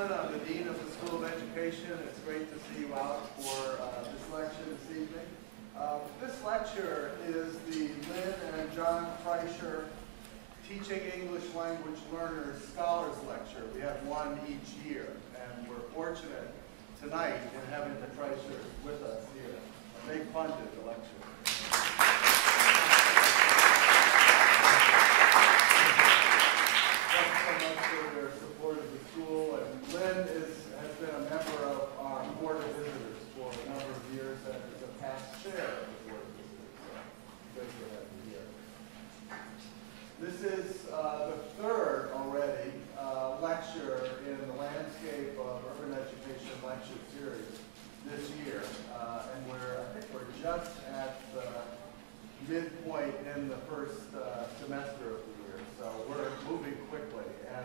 Vincent. I'm the Dean of the School of Education. It's great to see you out for this lecture this evening. This lecture is the Lynn and John Kreischer Teaching English Language Learners Scholars Lecture. We have one each year, and we're fortunate tonight in having the Kreischers with us here. And they funded the lecture. Thanks so much for their support of the school. And Lynn has been a member of our Board of Visitors for a number of years and is a past chair of the Board of Visitors. So great to have you here. This is the third already lecture in the landscape of urban education lecture series this year. And I think we're just at the midpoint in the first semester of the year. So we're moving quickly. And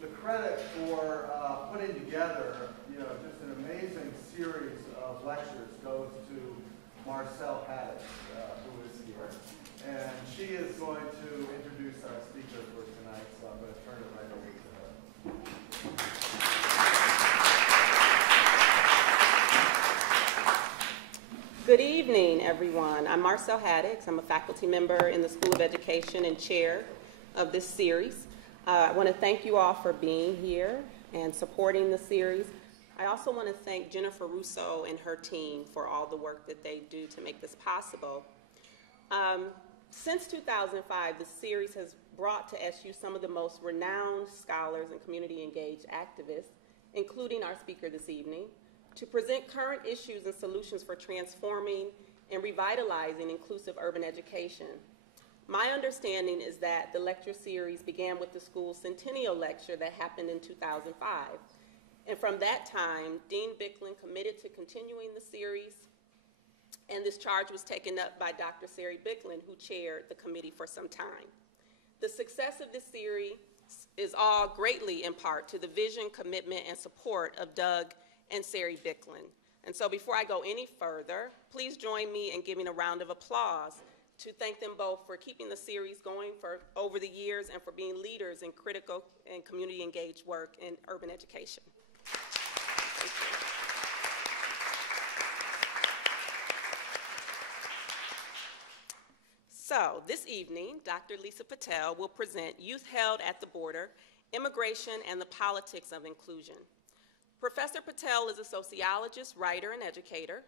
the credit for putting together, just an amazing series of lectures goes to Marcelle Haddix, who is here. And she is going to introduce our speaker for tonight, so I'm going to turn it right over to her. Good evening, everyone. I'm Marcelle Haddix. I'm a faculty member in the School of Education and chair of this series. I want to thank you all for being here and supporting the series. I also want to thank Jennifer Russo and her team for all the work that they do to make this possible. Since 2005, the series has brought to SU some of the most renowned scholars and community-engaged activists, including our speaker this evening, to present current issues and solutions for transforming and revitalizing inclusive urban education. My understanding is that the lecture series began with the school's centennial lecture that happened in 2005. And from that time, Dean Bicklin committed to continuing the series, and this charge was taken up by Dr. Sari Bicklin, who chaired the committee for some time. The success of this series is all greatly in part to the vision, commitment, and support of Doug and Sari Bicklin. And so before I go any further, please join me in giving a round of applause to thank them both for keeping the series going for over the years and for being leaders in critical and community-engaged work in urban education. Thank you. So this evening, Dr. Lisa Patel will present Youth Held at the Border, Immigration and the Politics of Inclusion. Professor Patel is a sociologist, writer, and educator.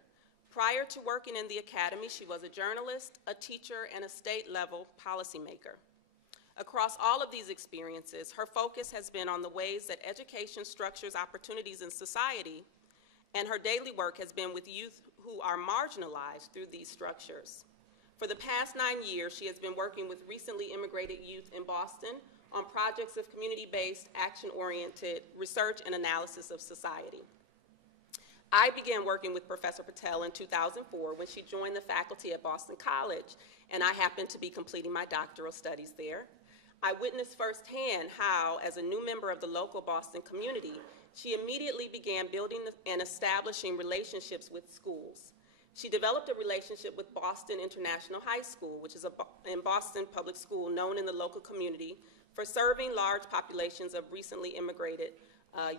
Prior to working in the academy, she was a journalist, a teacher, and a state-level policymaker. Across all of these experiences, her focus has been on the ways that education structures opportunities in society, and her daily work has been with youth who are marginalized through these structures. For the past 9 years, she has been working with recently immigrated youth in Boston on projects of community-based, action-oriented research and analysis of society. I began working with Professor Patel in 2004 when she joined the faculty at Boston College, and I happened to be completing my doctoral studies there. I witnessed firsthand how, as a new member of the local Boston community, she immediately began building and establishing relationships with schools. She developed a relationship with Boston International High School, which is a Boston public school known in the local community for serving large populations of recently immigrated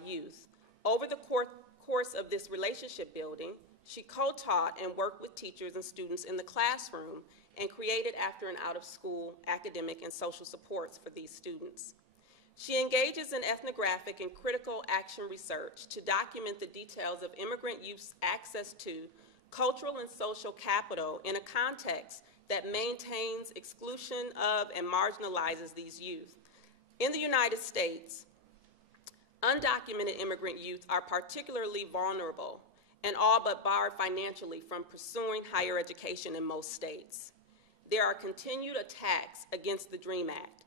youth. Over the course of this relationship building, she co-taught and worked with teachers and students in the classroom and created after and out of school academic and social supports for these students. She engages in ethnographic and critical action research to document the details of immigrant youth's access to cultural and social capital in a context that maintains exclusion of and marginalizes these youth. In the United States, undocumented immigrant youth are particularly vulnerable and all but barred financially from pursuing higher education in most states. There are continued attacks against the DREAM Act,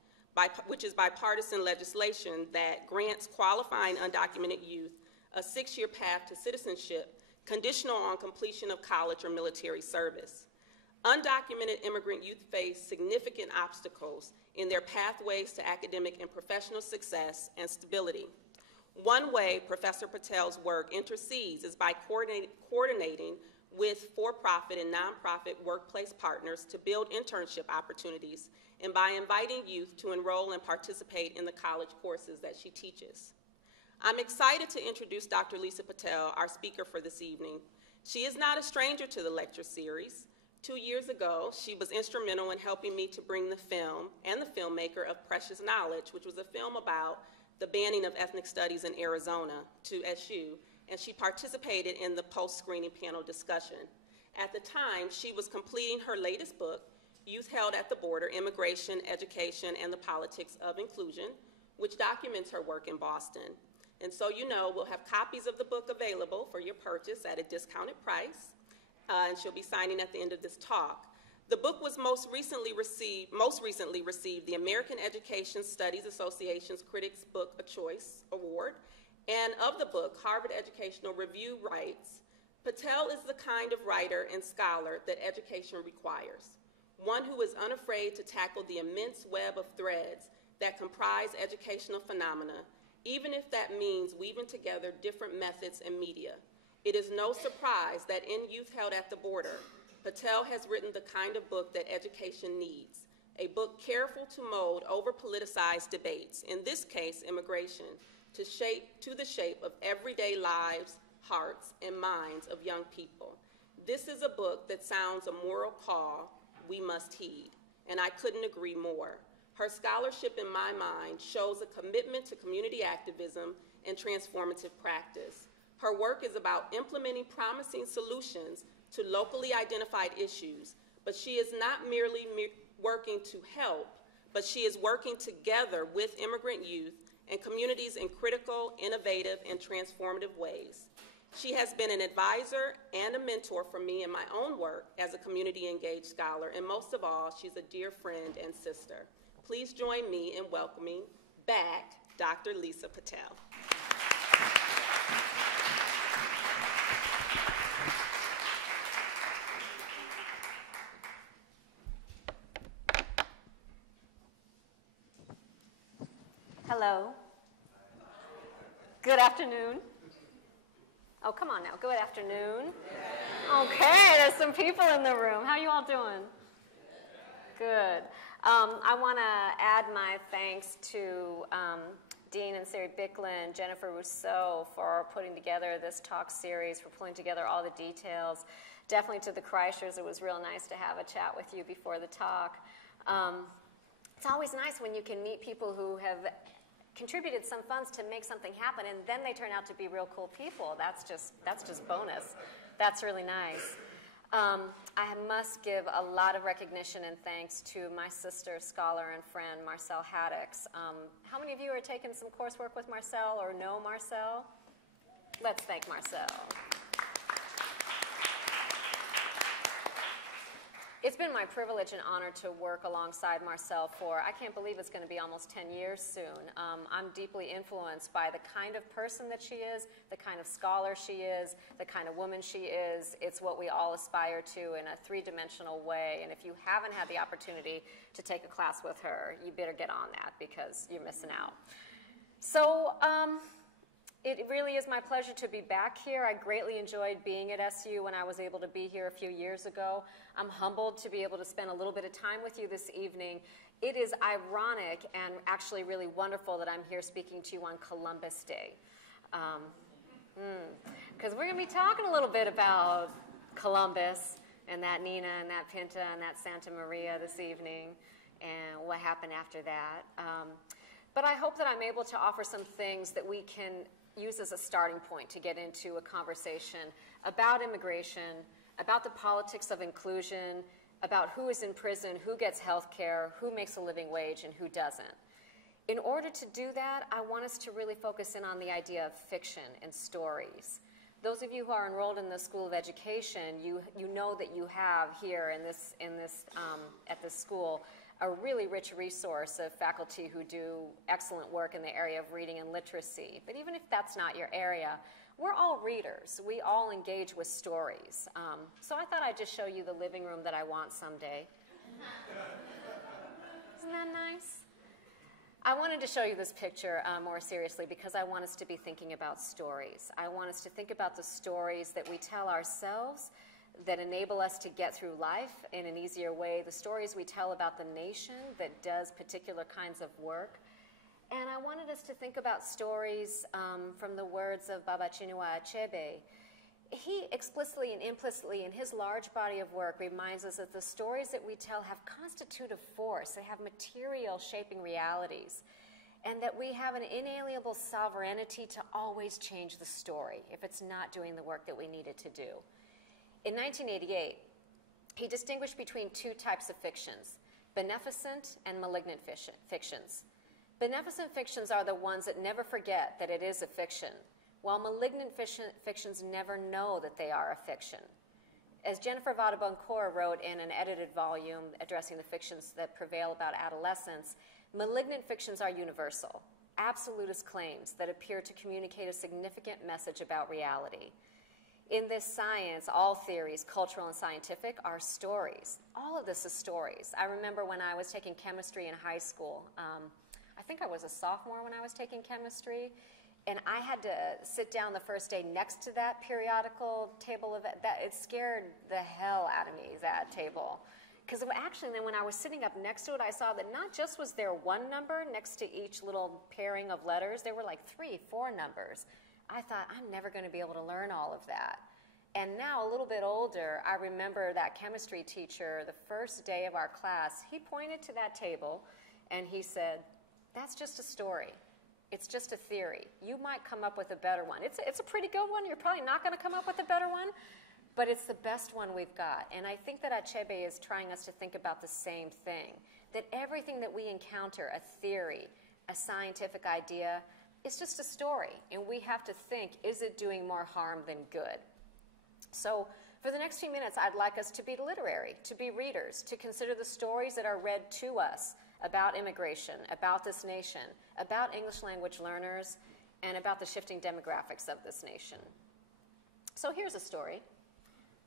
which is bipartisan legislation that grants qualifying undocumented youth a 6-year path to citizenship conditional on completion of college or military service. Undocumented immigrant youth face significant obstacles in their pathways to academic and professional success and stability. One way Professor Patel's work intercedes is by coordinating with for-profit and nonprofit workplace partners to build internship opportunities and by inviting youth to enroll and participate in the college courses that she teaches. I'm excited to introduce Dr. Lisa Patel, our speaker for this evening. She is not a stranger to the lecture series. 2 years ago, she was instrumental in helping me to bring the film and the filmmaker of Precious Knowledge, which was a film about the banning of ethnic studies in Arizona, to SU, and she participated in the post-screening panel discussion. At the time, she was completing her latest book, Youth Held at the Border, Immigration, Education, and the Politics of Inclusion, which documents her work in Boston. And so you know, we'll have copies of the book available for your purchase at a discounted price, and she'll be signing at the end of this talk. The book was most recently received the American Education Studies Association's Critics Book of Choice Award. And of the book, Harvard Educational Review writes, Patel is the kind of writer and scholar that education requires, one who is unafraid to tackle the immense web of threads that comprise educational phenomena, even if that means weaving together different methods and media. It is no surprise that in Youth Held at the Border, Patel has written the kind of book that education needs, a book careful to mold over-politicized debates, in this case, immigration, to the shape of everyday lives, hearts, and minds of young people. This is a book that sounds a moral call we must heed, and I couldn't agree more. Her scholarship, in my mind, shows a commitment to community activism and transformative practice. Her work is about implementing promising solutions to locally identified issues, but she is not merely working to help, but she is working together with immigrant youth and communities in critical, innovative, and transformative ways. She has been an advisor and a mentor for me in my own work as a community-engaged scholar, and most of all, she's a dear friend and sister. Please join me in welcoming back Dr. Lisa Patel. Hello. Good afternoon. Oh, come on now. Good afternoon. Okay, there's some people in the room. How are you all doing? Good. I want to add my thanks to Dean and Sari Bicklin, Jennifer Rousseau for putting together this talk series, for pulling together all the details. Definitely to the Kreischers, it was real nice to have a chat with you before the talk. It's always nice when you can meet people who have contributed some funds to make something happen, and then they turn out to be real cool people. That's just bonus. That's really nice. I must give a lot of recognition and thanks to my sister, scholar, and friend, Marcelle Haddix. How many of you are taking some coursework with Marcelle or know Marcelle? Let's thank Marcelle. It's been my privilege and honor to work alongside Marcelle for, I can't believe it's going to be almost 10 years soon. I'm deeply influenced by the kind of person that she is, the kind of scholar she is, the kind of woman she is. It's what we all aspire to in a three-dimensional way. And if you haven't had the opportunity to take a class with her, you better get on that because you're missing out. So, it really is my pleasure to be back here. I greatly enjoyed being at SU when I was able to be here a few years ago. I'm humbled to be able to spend a little bit of time with you this evening. It is ironic and actually really wonderful that I'm here speaking to you on Columbus Day. Because we're going to be talking a little bit about Columbus and that Nina and that Pinta and that Santa Maria this evening and what happened after that. But I hope that I'm able to offer some things that we can use as a starting point to get into a conversation about immigration, about the politics of inclusion, about who is in prison, who gets health care, who makes a living wage, and who doesn't. In order to do that, I want us to really focus in on the idea of fiction and stories. Those of you who are enrolled in the School of Education, you know that you have here at this school a really rich resource of faculty who do excellent work in the area of reading and literacy. But even if that's not your area, we're all readers. We all engage with stories. So I thought I'd just show you the living room that I want someday. Isn't that nice? I wanted to show you this picture more seriously because I want us to be thinking about stories. I want us to think about the stories that we tell ourselves that enable us to get through life in an easier way, the stories we tell about the nation that does particular kinds of work, And I wanted us to think about stories from the words of Baba Chinua Achebe. He explicitly and implicitly in his large body of work reminds us that the stories that we tell have constitutive force. They have material shaping realities. And that we have an inalienable sovereignty to always change the story if it's not doing the work that we need it to do. In 1988, he distinguished between two types of fictions, beneficent and malignant fictions. Beneficent fictions are the ones that never forget that it is a fiction, while malignant fictions never know that they are a fiction. As Jennifer Vada-Boncour wrote in an edited volume addressing the fictions that prevail about adolescence, malignant fictions are universal, absolutist claims that appear to communicate a significant message about reality. In this science, all theories, cultural and scientific, are stories. All of this is stories. I remember when I was taking chemistry in high school. I think I was a sophomore when I was taking chemistry, and I had to sit down the first day next to that periodical table of that. It scared the hell out of me, that table. Because actually, then when I was sitting up next to it, I saw that not just was there one number next to each little pairing of letters, there were like 3, 4 numbers. I thought, I'm never going to be able to learn all of that. And now, a little bit older, I remember that chemistry teacher, the first day of our class, he pointed to that table and he said, that's just a story. It's just a theory. You might come up with a better one. It's a pretty good one. You're probably not going to come up with a better one, but it's the best one we've got. And I think that Achebe is trying us to think about the same thing, that everything that we encounter, a theory, a scientific idea, it's just a story, and we have to think, is it doing more harm than good? So for the next few minutes, I'd like us to be literary, to be readers, to consider the stories that are read to us about immigration, about this nation, about English language learners, and about the shifting demographics of this nation. So here's a story.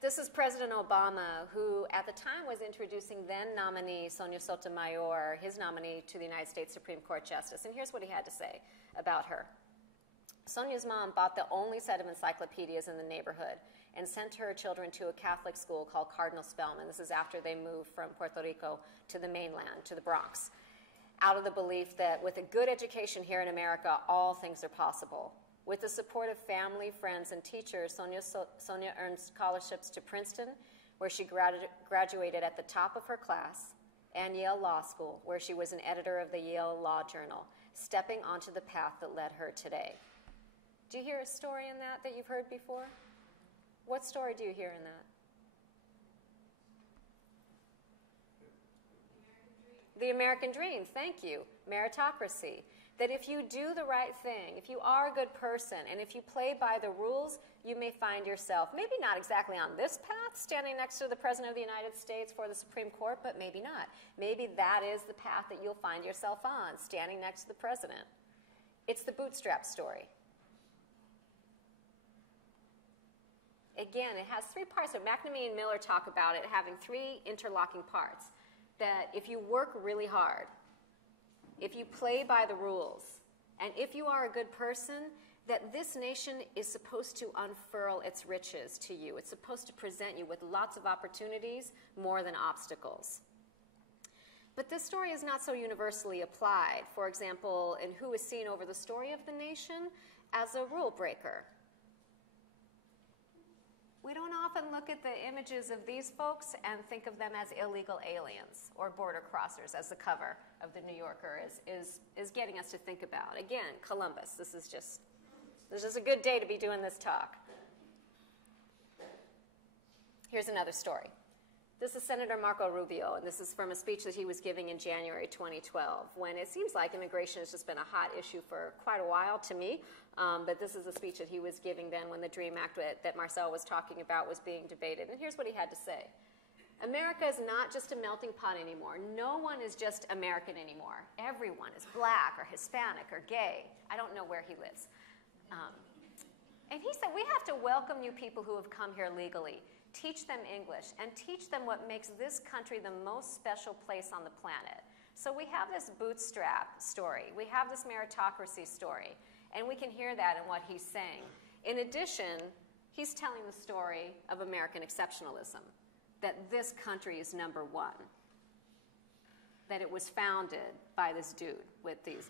This is President Obama, who at the time was introducing then nominee Sonia Sotomayor, his nominee to the United States Supreme Court Justice. And here's what he had to say about her. Sonia's mom bought the only set of encyclopedias in the neighborhood and sent her children to a Catholic school called Cardinal Spellman. This is after they moved from Puerto Rico to the mainland, to the Bronx, out of the belief that with a good education here in America, all things are possible. With the support of family, friends, and teachers, Sonia earned scholarships to Princeton, where she graduated at the top of her class, and Yale Law School, where she was an editor of the Yale Law Journal, stepping onto the path that led her today. Do you hear a story in that you've heard before? What story do you hear in that? The American Dream, thank you. Meritocracy. That if you do the right thing, if you are a good person, and if you play by the rules, you may find yourself, maybe not exactly on this path, standing next to the President of the United States for the Supreme Court, but maybe not. Maybe that is the path that you'll find yourself on, standing next to the President. It's the bootstrap story. Again, it has 3 parts. So McNamee and Miller talk about it having 3 interlocking parts. That if you work really hard, if you play by the rules, and if you are a good person, that this nation is supposed to unfurl its riches to you. It's supposed to present you with lots of opportunities more than obstacles. But this story is not so universally applied. For example, in Who is Seen Over the Story of the Nation as a rule breaker. We don't often look at the images of these folks and think of them as illegal aliens or border crossers, as the cover of the New Yorker is getting us to think about. Again, Columbus. This is just a good day to be doing this talk. Here's another story. This is Senator Marco Rubio, and this is from a speech that he was giving in January 2012, when it seems like immigration has just been a hot issue for quite a while to me. But this is a speech that he was giving then when the DREAM Act that Marcelle was talking about was being debated. And here's what he had to say. America is not just a melting pot anymore. No one is just American anymore. Everyone is black or Hispanic or gay. I don't know where he lives. And he said, we have to welcome new people who have come here legally, teach them English, and teach them what makes this country the most special place on the planet. So we have this bootstrap story. We have this meritocracy story. And we can hear that in what he's saying. In addition, he's telling the story of American exceptionalism, that this country is number one, that it was founded by this dude with these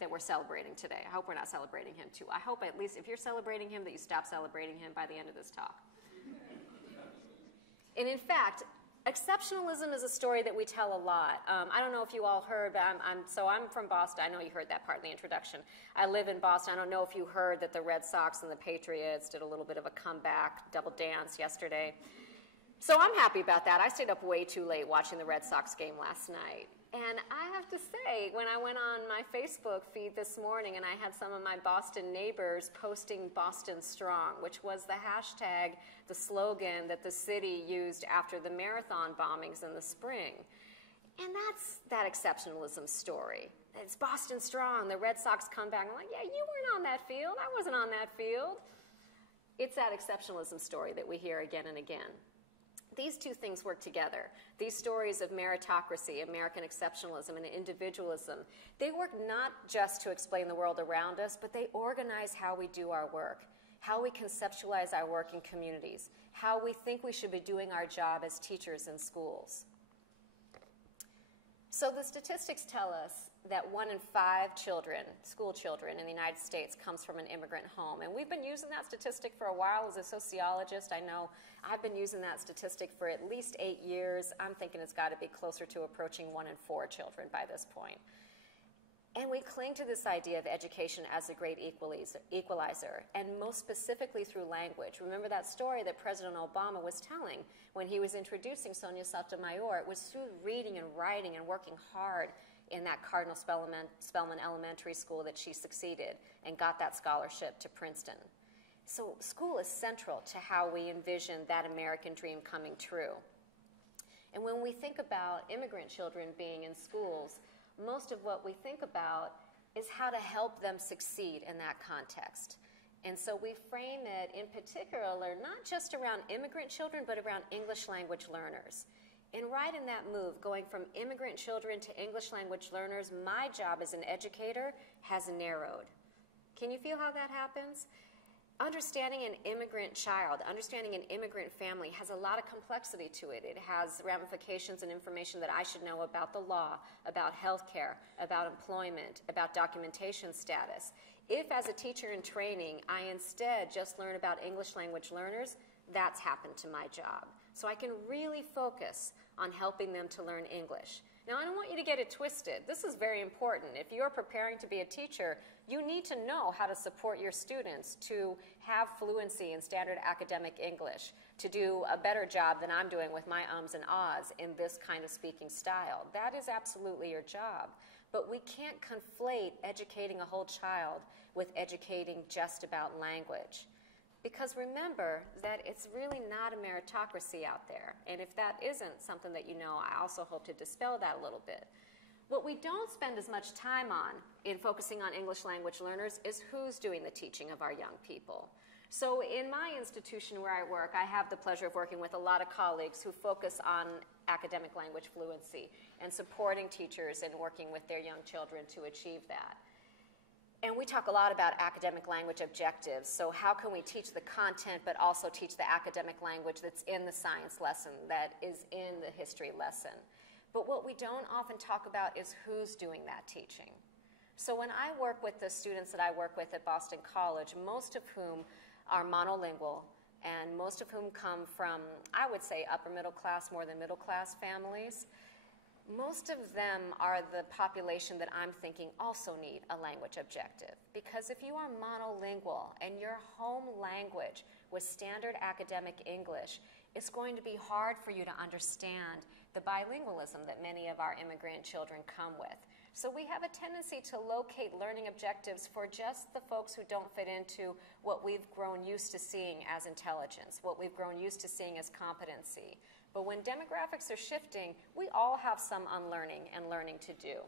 that we're celebrating today. I hope we're not celebrating him too. I hope at least if you're celebrating him that you stop celebrating him by the end of this talk. And in fact, exceptionalism is a story that we tell a lot. I don't know if you all heard, but I'm from Boston. I know you heard that part in the introduction. I live in Boston. I don't know if you heard that the Red Sox and the Patriots did a little bit of a comeback, double dance yesterday. So I'm happy about that. I stayed up way too late watching the Red Sox game last night. And I have to say, when I went on my Facebook feed this morning and I had some of my Boston neighbors posting Boston Strong, which was the hashtag, the slogan that the city used after the marathon bombings in the spring. And that's that exceptionalism story. It's Boston Strong, the Red Sox come back. I'm like, yeah, you weren't on that field. I wasn't on that field. It's that exceptionalism story that we hear again and again. These two things work together. These stories of meritocracy, American exceptionalism, and individualism, they work not just to explain the world around us, but they organize how we do our work, how we conceptualize our work in communities, how we think we should be doing our job as teachers in schools. So the statistics tell us that 1 in 5 children, school children in the United States, comes from an immigrant home. And we've been using that statistic for a while as a sociologist. I know I've been using that statistic for at least 8 years. I'm thinking it's got to be closer to approaching 1 in 4 children by this point. And we cling to this idea of education as a great equalizer, and most specifically through language. Remember that story that President Obama was telling when he was introducing Sonia Sotomayor? It was through reading and writing and working hard in that Cardinal Spellman Elementary School that she succeeded and got that scholarship to Princeton. So school is central to how we envision that American dream coming true. And when we think about immigrant children being in schools, most of what we think about is how to help them succeed in that context. And so we frame it in particular not just around immigrant children, but around English language learners. And right in that move, going from immigrant children to English language learners, my job as an educator has narrowed. Can you feel how that happens? Understanding an immigrant child, understanding an immigrant family has a lot of complexity to it. It has ramifications and information that I should know about the law, about healthcare, about employment, about documentation status. If as a teacher in training, I instead just learn about English language learners, that's happened to my job. So I can really focus on helping them to learn English. Now, I don't want you to get it twisted. This is very important. If you're preparing to be a teacher, you need to know how to support your students to have fluency in standard academic English, to do a better job than I'm doing with my ums and ahs in this kind of speaking style. That is absolutely your job. But we can't conflate educating a whole child with educating just about language. Because remember that it's really not a meritocracy out there. And if that isn't something that you know, I also hope to dispel that a little bit. What we don't spend as much time on in focusing on English language learners is who's doing the teaching of our young people. So in my institution where I work, I have the pleasure of working with a lot of colleagues who focus on academic language fluency and supporting teachers and working with their young children to achieve that. And we talk a lot about academic language objectives. So how can we teach the content but also teach the academic language that's in the science lesson, that is in the history lesson? But what we don't often talk about is who's doing that teaching. So when I work with the students that I work with at Boston College, most of whom are monolingual and most of whom come from, I would say, upper middle class, more than middle class families, most of them are the population that I'm thinking also need a language objective. Because if you are monolingual and your home language was standard academic English, it's going to be hard for you to understand the bilingualism that many of our immigrant children come with. So we have a tendency to locate learning objectives for just the folks who don't fit into what we've grown used to seeing as intelligence, what we've grown used to seeing as competency. But when demographics are shifting, we all have some unlearning and learning to do.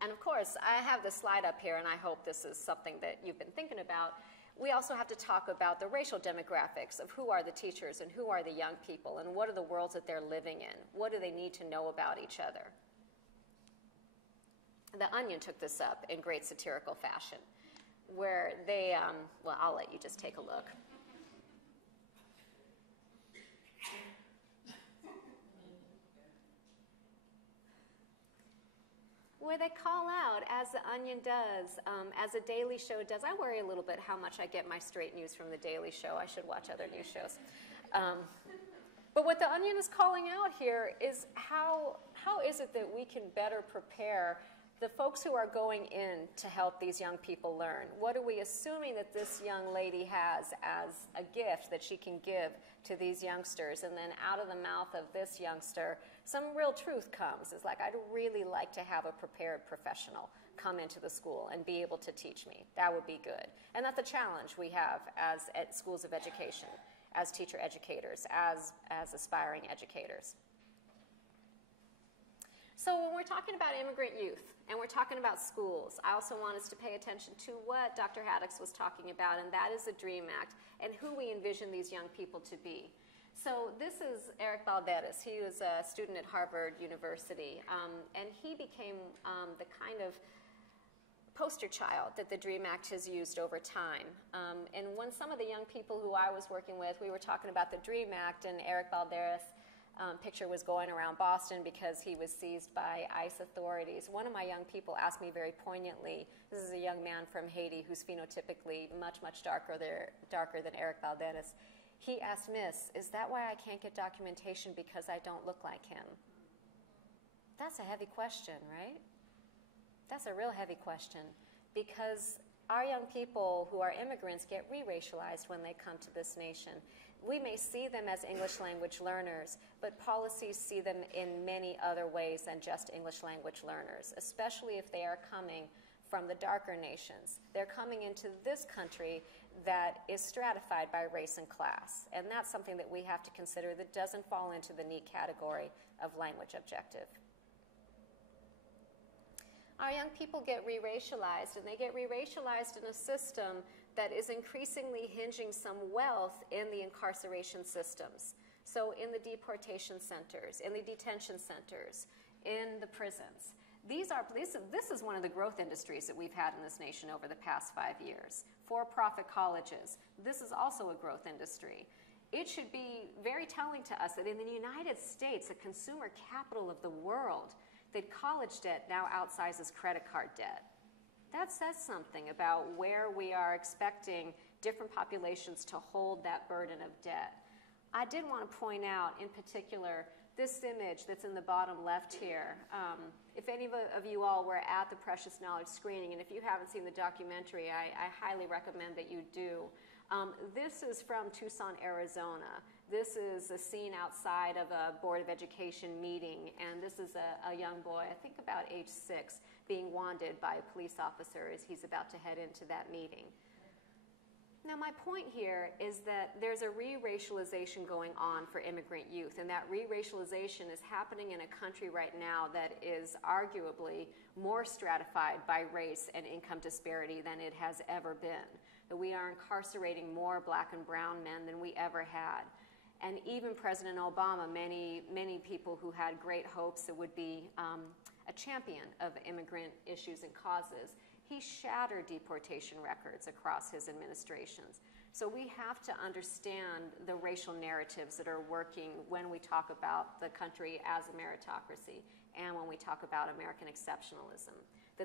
And of course, I have this slide up here, and I hope this is something that you've been thinking about. We also have to talk about the racial demographics of who are the teachers and who are the young people and what are the worlds that they're living in. What do they need to know about each other? The Onion took this up in great satirical fashion, where they, well, I'll let you just take a look. where they call out, as The Onion does, as a Daily Show does. I worry a little bit how much I get my straight news from The Daily Show. I should watch other news shows. But what The Onion is calling out here is how is it that we can better prepare the folks who are going in to help these young people learn? What are we assuming that this young lady has as a gift that she can give to these youngsters? And then out of the mouth of this youngster, some real truth comes. It's like, I'd really like to have a prepared professional come into the school and be able to teach me. That would be good. And that's a challenge we have as at schools of education, as teacher educators, as aspiring educators. So when we're talking about immigrant youth and we're talking about schools, I also want us to pay attention to what Dr. Haddix was talking about, and that is the DREAM Act and who we envision these young people to be. So this is Eric Balderas. He was a student at Harvard University, and he became the kind of poster child that the DREAM Act has used over time. And when some of the young people who I was working with, we were talking about the DREAM Act, and Eric Balderas' picture was going around Boston because he was seized by ICE authorities. One of my young people asked me very poignantly, this is a young man from Haiti who's phenotypically much, much darker than Eric Balderas. He asked, "Miss, is that why I can't get documentation because I don't look like him?" That's a heavy question, right? That's a real heavy question, because our young people who are immigrants get re-racialized when they come to this nation. We may see them as English language learners, but policies see them in many other ways than just English language learners, especially if they are coming from the darker nations. They're coming into this country that is stratified by race and class, and that's something that we have to consider that doesn't fall into the neat category of language objective. Our young people get re-racialized, and they get re-racialized in a system that is increasingly hinging some wealth in the incarceration systems. So in the deportation centers, in the detention centers, in the prisons. This is one of the growth industries that we've had in this nation over the past 5 years. For-profit colleges. This is also a growth industry. It should be very telling to us that in the United States, the consumer capital of the world, that college debt now outsizes credit card debt. That says something about where we are expecting different populations to hold that burden of debt. I did want to point out, in particular, this image that's in the bottom left here. If any of you all were at the Precious Knowledge screening, and if you haven't seen the documentary, I highly recommend that you do. This is from Tucson, Arizona. This is a scene outside of a Board of Education meeting, and this is a young boy, I think about age 6, being wanded by a police officer as he's about to head into that meeting. Now, my point here is that there's a re-racialization going on for immigrant youth, and that re-racialization is happening in a country right now that is arguably more stratified by race and income disparity than it has ever been. That we are incarcerating more black and brown men than we ever had. And even President Obama, many people who had great hopes that would be a champion of immigrant issues and causes, he shattered deportation records across his administrations. So we have to understand the racial narratives that are working when we talk about the country as a meritocracy and when we talk about American exceptionalism.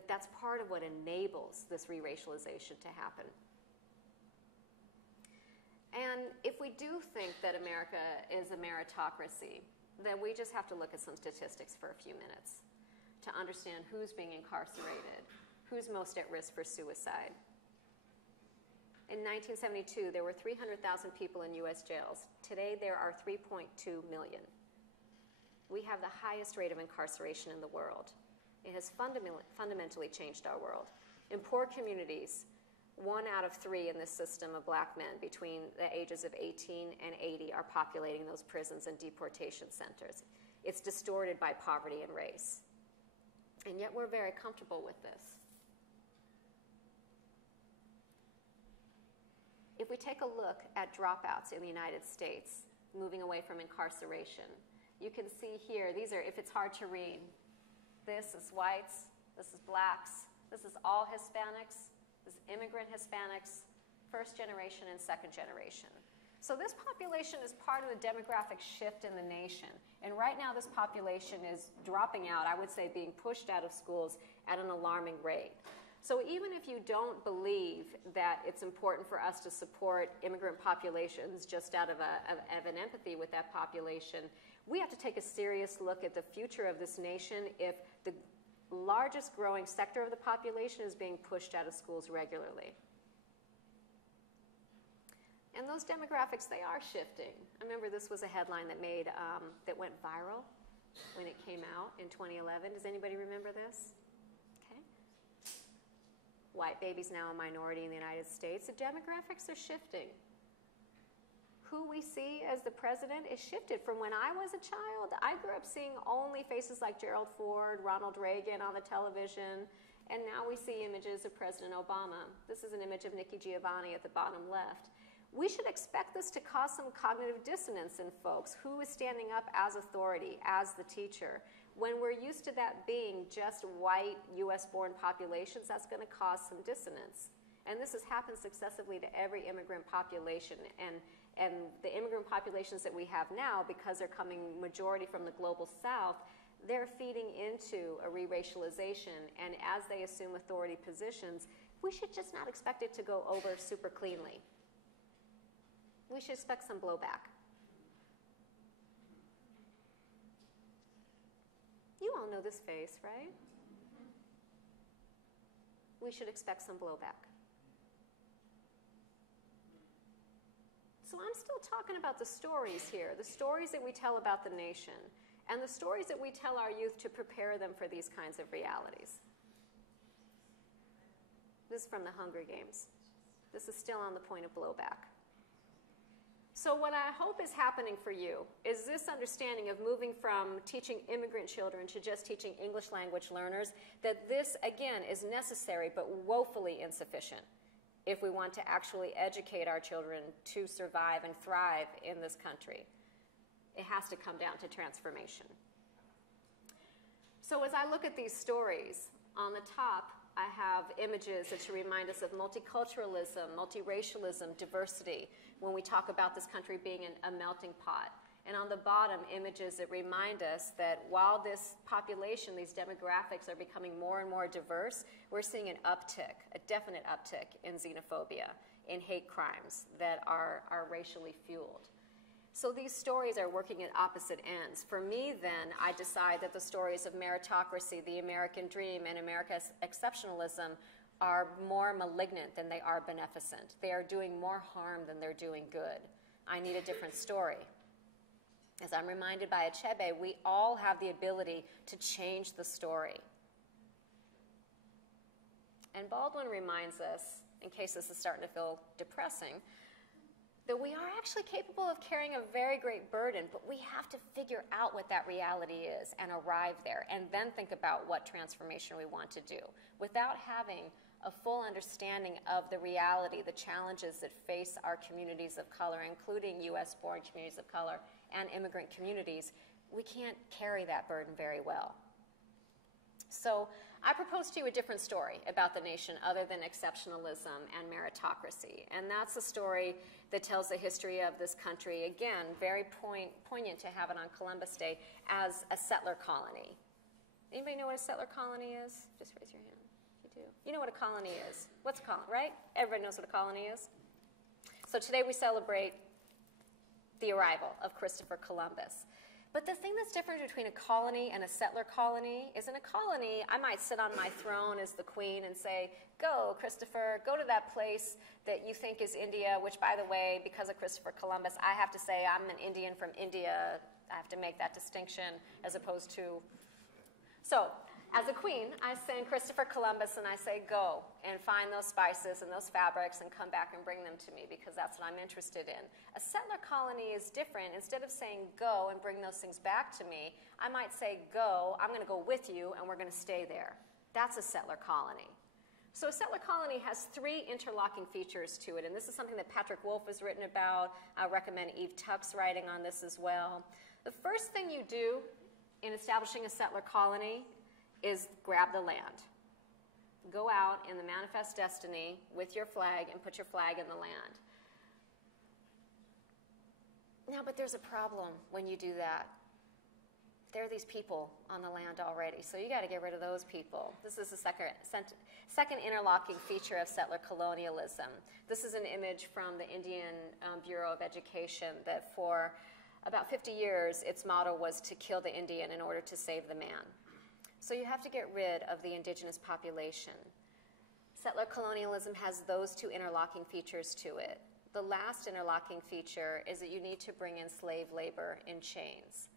That's part of what enables this re-racialization to happen. And if we do think that America is a meritocracy, then we just have to look at some statistics for a few minutes to understand who's being incarcerated, who's most at risk for suicide. In 1972, there were 300,000 people in U.S. jails. Today, there are 3.2 million. We have the highest rate of incarceration in the world. It has fundamentally changed our world. In poor communities, 1 out of 3 in this system of black men between the ages of 18 and 80 are populating those prisons and deportation centers. It's distorted by poverty and race. And yet we're very comfortable with this. If we take a look at dropouts in the United States, moving away from incarceration, you can see here, these are, if it's hard to read, this is whites, this is blacks, this is all Hispanics, this is immigrant Hispanics, first generation and second generation. So this population is part of the demographic shift in the nation. And right now this population is dropping out, I would say being pushed out of schools at an alarming rate. So even if you don't believe that it's important for us to support immigrant populations just out of an empathy with that population, we have to take a serious look at the future of this nation if the largest growing sector of the population is being pushed out of schools regularly. And those demographics, they are shifting. I remember this was a headline that that went viral when it came out in 2011. Does anybody remember this? Okay. White babies now a minority in the United States. The demographics are shifting. Who we see as the president is shifted. From when I was a child, I grew up seeing only faces like Gerald Ford, Ronald Reagan on the television, and now we see images of President Obama. This is an image of Nikki Giovanni at the bottom left. We should expect this to cause some cognitive dissonance in folks. Who is standing up as authority, as the teacher? When we're used to that being just white, US-born populations, that's going to cause some dissonance. And this has happened successively to every immigrant population. And the immigrant populations that we have now, because they're coming majority from the global south, they're feeding into a re-racialization. And as they assume authority positions, we should just not expect it to go over super cleanly. We should expect some blowback. You all know this face, right? We should expect some blowback. So I'm still talking about the stories here, the stories that we tell about the nation, and the stories that we tell our youth to prepare them for these kinds of realities. This is from the Hunger Games. This is still on the point of blowback. So what I hope is happening for you is this understanding of moving from teaching immigrant children to just teaching English language learners, that this, again, is necessary but woefully insufficient if we want to actually educate our children to survive and thrive in this country. It has to come down to transformation. So as I look at these stories, on the top, I have images that should remind us of multiculturalism, multiracialism, diversity, when we talk about this country being a melting pot. And on the bottom, images that remind us that while this population, these demographics are becoming more and more diverse, we're seeing an uptick, a definite uptick in xenophobia, in hate crimes that are racially fueled. So these stories are working at opposite ends. For me, then, I decide that the stories of meritocracy, the American dream, and America's exceptionalism are more malignant than they are beneficent. They are doing more harm than they're doing good. I need a different story. As I'm reminded by Achebe, we all have the ability to change the story. And Baldwin reminds us, in case this is starting to feel depressing, that we are actually capable of carrying a very great burden, but we have to figure out what that reality is and arrive there, and then think about what transformation we want to do. Without having a full understanding of the reality, the challenges that face our communities of color, including US-born communities of color and immigrant communities, we can't carry that burden very well. So I propose to you a different story about the nation other than exceptionalism and meritocracy. And that's a story that tells the history of this country, again, very poignant to have it on Columbus Day, as a settler colony. Anybody know what a settler colony is? Just raise your hand if you do. You know what a colony is. What's a colony, right? Everybody knows what a colony is. So today we celebrate the arrival of Christopher Columbus. But the thing that's different between a colony and a settler colony is, in a colony, I might sit on my throne as the queen and say, go, Christopher, go to that place that you think is India, which, by the way, because of Christopher Columbus, I have to say I'm an Indian from India. I have to make that distinction as opposed to... So, as a queen, I send Christopher Columbus and I say, go and find those spices and those fabrics and come back and bring them to me, because that's what I'm interested in. A settler colony is different. Instead of saying go and bring those things back to me, I might say, go, I'm going to go with you, and we're going to stay there. That's a settler colony. So a settler colony has three interlocking features to it, and this is something that Patrick Wolf has written about. I recommend Eve Tuck's writing on this as well. The first thing you do in establishing a settler colony is grab the land. Go out in the manifest destiny with your flag and put your flag in the land. Now, but there's a problem when you do that. There are these people on the land already, so you got to get rid of those people. This is the second interlocking feature of settler colonialism. This is an image from the Indian Bureau of Education that for about 50 years, its motto was to kill the Indian in order to save the man. So you have to get rid of the indigenous population. Settler colonialism has those two interlocking features to it. The last interlocking feature is that you need to bring in slave labor in chains.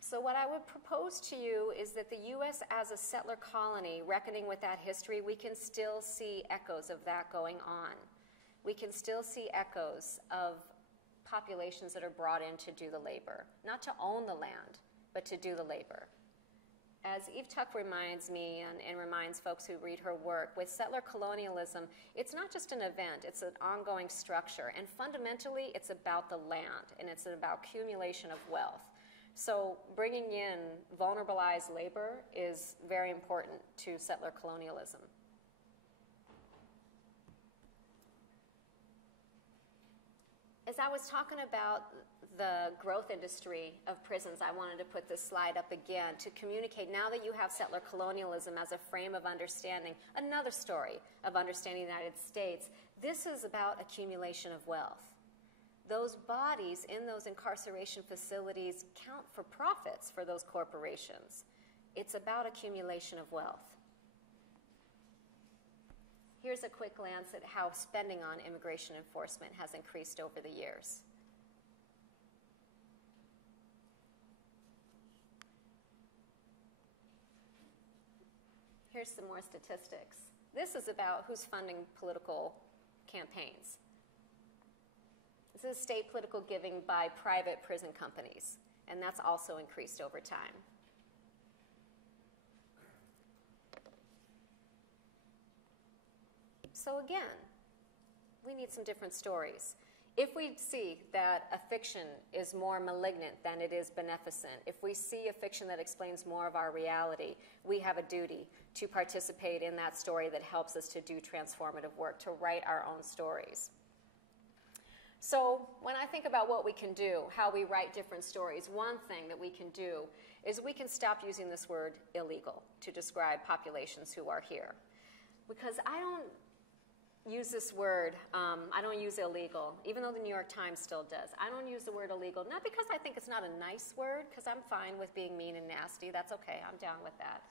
So what I would propose to you is that the U.S. as a settler colony, reckoning with that history, we can still see echoes of that going on. We can still see echoes of populations that are brought in to do the labor, not to own the land, but to do the labor. As Eve Tuck reminds me and reminds folks who read her work, with settler colonialism, it's not just an event, it's an ongoing structure. And fundamentally, it's about the land, and it's about accumulation of wealth. So bringing in vulnerabilized labor is very important to settler colonialism. As I was talking about the growth industry of prisons, I wanted to put this slide up again to communicate, now that you have settler colonialism as a frame of understanding, another story of understanding the United States, this is about accumulation of wealth. Those bodies in those incarceration facilities count for profits for those corporations. It's about accumulation of wealth. Here's a quick glance at how spending on immigration enforcement has increased over the years. Here's some more statistics. This is about who's funding political campaigns. This is state political giving by private prison companies, and that's also increased over time. So again, we need some different stories. If we see that a fiction is more malignant than it is beneficent, if we see a fiction that explains more of our reality, we have a duty to participate in that story that helps us to do transformative work, to write our own stories. So when I think about what we can do, how we write different stories, one thing that we can do is we can stop using this word illegal to describe populations who are here. Because I don't use this word, I don't use illegal, even though the New York Times still does. I don't use the word illegal, not because I think it's not a nice word, because I'm fine with being mean and nasty. That's okay, I'm down with that.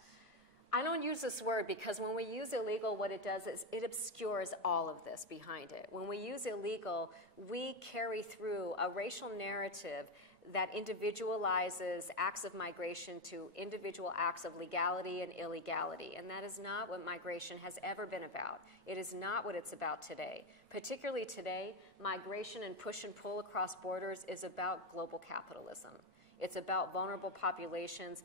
I don't use this word because when we use illegal, what it does is it obscures all of this behind it. When we use illegal, we carry through a racial narrative that individualizes acts of migration to individual acts of legality and illegality. And that is not what migration has ever been about. It is not what it's about today. Particularly today, migration and push and pull across borders is about global capitalism. It's about vulnerable populations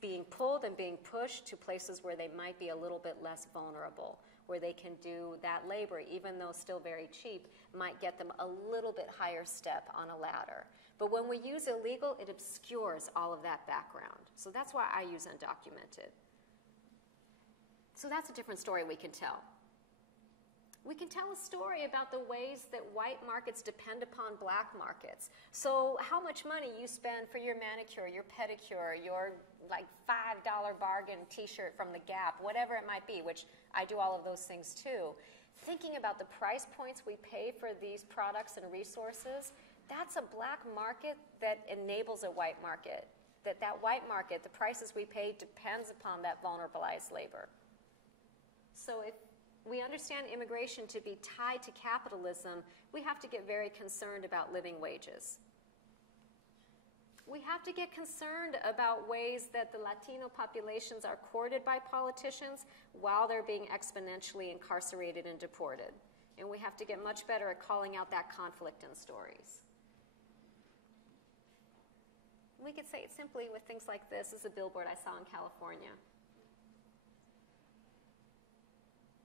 being pulled and being pushed to places where they might be a little bit less vulnerable, where they can do that labor, even though still very cheap, might get them a little bit higher step on a ladder. But when we use illegal, it obscures all of that background. So that's why I use undocumented. So that's a different story we can tell. We can tell a story about the ways that white markets depend upon black markets. So how much money you spend for your manicure, your pedicure, your like $5 bargain t-shirt from the Gap, whatever it might be, which I do all of those things too. Thinking about the price points we pay for these products and resources, that's a black market that enables a white market. That white market, the prices we pay depends upon that vulnerabilized labor. So if we understand immigration to be tied to capitalism, we have to get very concerned about living wages. We have to get concerned about ways that the Latino populations are courted by politicians while they're being exponentially incarcerated and deported. And we have to get much better at calling out that conflict in stories. We could say it simply with things like this. This is a billboard I saw in California.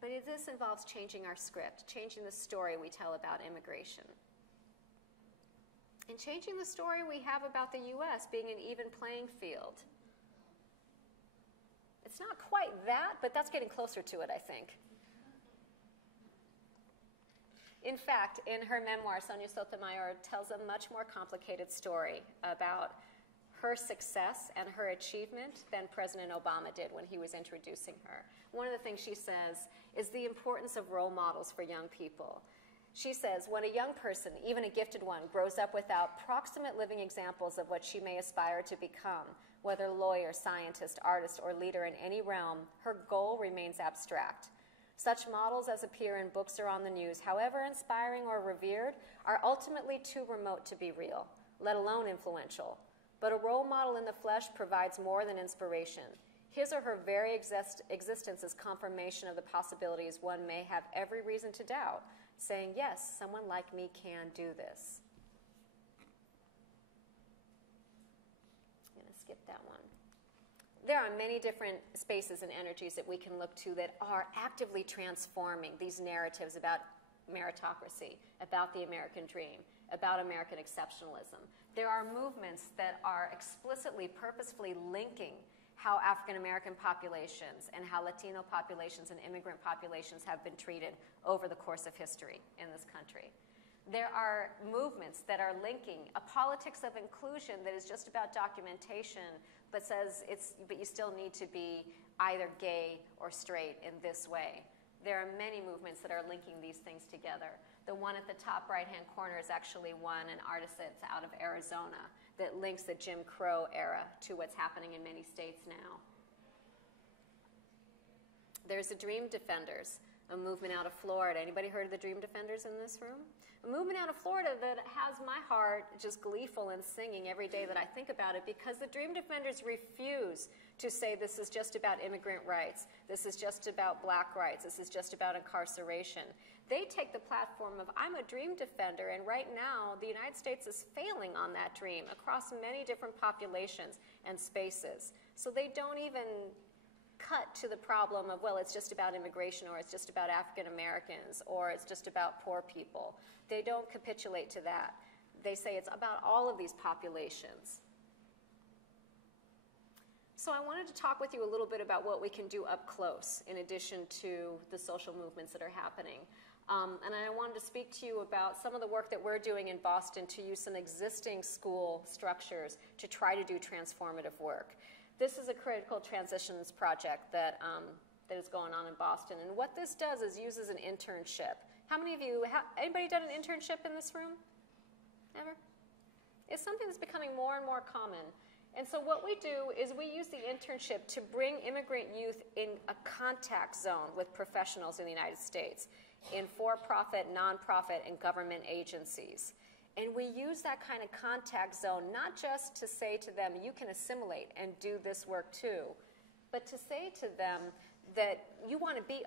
But this involves changing our script, changing the story we tell about immigration. And changing the story we have about the U.S. being an even playing field. It's not quite that, but that's getting closer to it, I think. In fact, in her memoir, Sonia Sotomayor tells a much more complicated story about her success and her achievement than President Obama did when he was introducing her. One of the things she says is the importance of role models for young people. She says, when a young person, even a gifted one, grows up without proximate living examples of what she may aspire to become, whether lawyer, scientist, artist, or leader in any realm, her goal remains abstract. Such models as appear in books or on the news, however inspiring or revered, are ultimately too remote to be real, let alone influential. But a role model in the flesh provides more than inspiration. His or her very existence is confirmation of the possibilities one may have every reason to doubt, saying, yes, someone like me can do this. I'm going to skip that one. There are many different spaces and energies that we can look to that are actively transforming these narratives about meritocracy, about the American dream, about American exceptionalism. There are movements that are explicitly, purposefully linking how African American populations and how Latino populations and immigrant populations have been treated over the course of history in this country. There are movements that are linking a politics of inclusion that is just about documentation, but says but you still need to be either gay or straight in this way. There are many movements that are linking these things together. The one at the top right-hand corner is actually an artist that's out of Arizona that links the Jim Crow era to what's happening in many states now. There's the Dream Defenders, a movement out of Florida. Anybody heard of the Dream Defenders in this room? A movement out of Florida that has my heart just gleeful and singing every day that I think about it, because the Dream Defenders refuse to say this is just about immigrant rights, this is just about black rights, this is just about incarceration. They take the platform of, I'm a dream defender, and right now the United States is failing on that dream across many different populations and spaces. So they don't even cut to the problem of, well, it's just about immigration, or it's just about African Americans, or it's just about poor people. They don't capitulate to that. They say it's about all of these populations. So I wanted to talk with you a little bit about what we can do up close in addition to the social movements that are happening. And I wanted to speak to you about some of the work that we're doing in Boston to use some existing school structures to try to do transformative work. This is a critical transitions project that is going on in Boston. And what this does is uses an internship. How many of you, anybody done an internship in this room? Ever? It's something that's becoming more and more common. And so what we do is we use the internship to bring immigrant youth in a contact zone with professionals in the United States, in for-profit, nonprofit, and government agencies. And we use that kind of contact zone not just to say to them, you can assimilate and do this work too, but to say to them that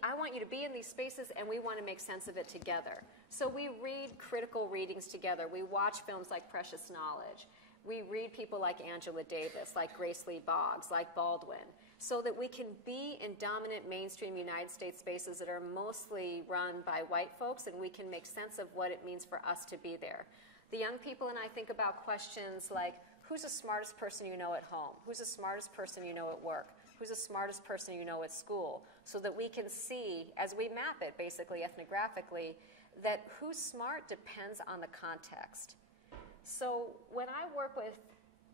I want you to be in these spaces and we want to make sense of it together. So we read critical readings together. We watch films like Precious Knowledge. We read people like Angela Davis, like Grace Lee Boggs, like Baldwin, so that we can be in dominant mainstream United States spaces that are mostly run by white folks, and we can make sense of what it means for us to be there. The young people and I think about questions like, who's the smartest person you know at home? Who's the smartest person you know at work? Who's the smartest person you know at school? So that we can see, as we map it basically ethnographically, that who's smart depends on the context. So when I work with